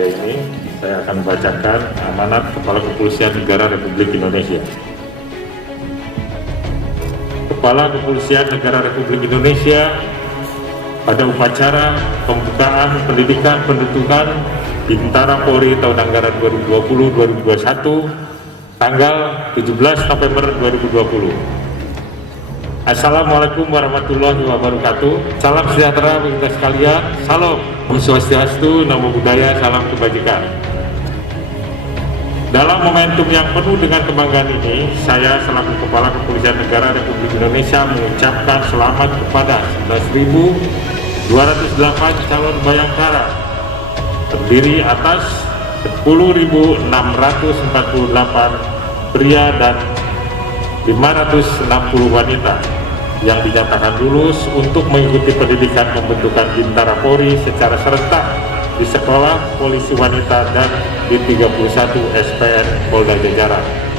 berbahagia ini, saya akan membacakan amanat Kepala Kepolisian Negara Republik Indonesia. Kepala Kepolisian Negara Republik Indonesia pada upacara pembukaan pendidikan penuntutan Bintara Polri tahun anggaran 2020-2021 tanggal 17 November 2020. Assalamualaikum warahmatullahi wabarakatuh. Salam sejahtera bagi kita sekalian. Salam Om Swastiastu, Namo Buddhaya, salam kebajikan. Dalam momentum yang penuh dengan kebanggaan ini, saya selaku Kepala Kepolisian Negara Republik Indonesia mengucapkan selamat kepada 11.208 calon bayangkara, terdiri atas 10.648 pria dan 560 wanita yang dinyatakan lulus untuk mengikuti pendidikan pembentukan Bintara Polri secara serentak di Sekolah Polisi Wanita dan di 31 SPN Polda Jajaran.